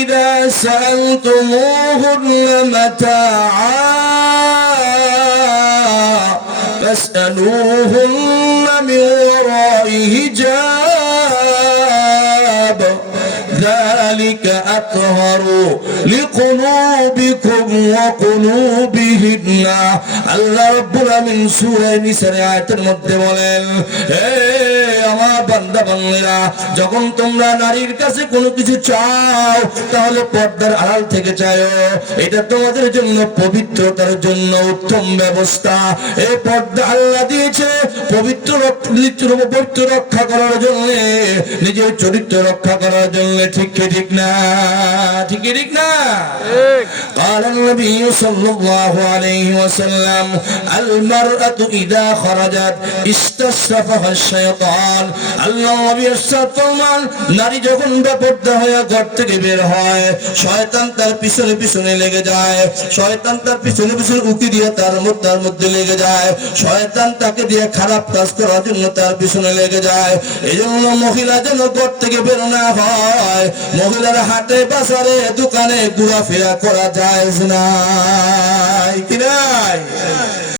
إذا سألتموهن متاعا فاسألوهن من وراء حجاب ذلك أطهر لقلوبكم وقلوبهن আল্লাহ রাব্বুল আমিন সূরা নিসার আয়াতের মধ্যে বলেন, হে আমার বান্দা বান্দীরা, যখন তোমরা নারীর কাছে কোনো কিছু চাও তাহলে পর্দার আড়াল থেকে চাও। এটা তোমাদের জন্য পবিত্রতার জন্য উত্তম ব্যবস্থা। এই পর্দা আল্লাহ দিয়েছে পবিত্র রক্ষা করার জন্য, নিজের চরিত্র রক্ষা করার জন্য। ঠিক ঠিক না? ঠিক ঠিক না? قال النبي صلى الله عليه وسلم المرأة إذا خرجت استشرفها الشيطان। আল্লাহ নবী ফরমান, নারী যখন বেপরদা হয়ে ঘর থেকে বের হয়, শয়তান তার পিছনে পিছনে লেগে যায়। শয়তান তার পিছনে পিছনে উকি দিয়ে তার মধ্যে লেগে যায়। শয়তান তাকে দিয়ে খারাপ কাজ করার জন্য তার পিছনে লেগে যায়। এই জন্য মহিলা যেন ঘর থেকে বের না হয়। মহিলার হাটে বাজারে দোকানে ঘোরাফেরা করা যায় না, কি নাই?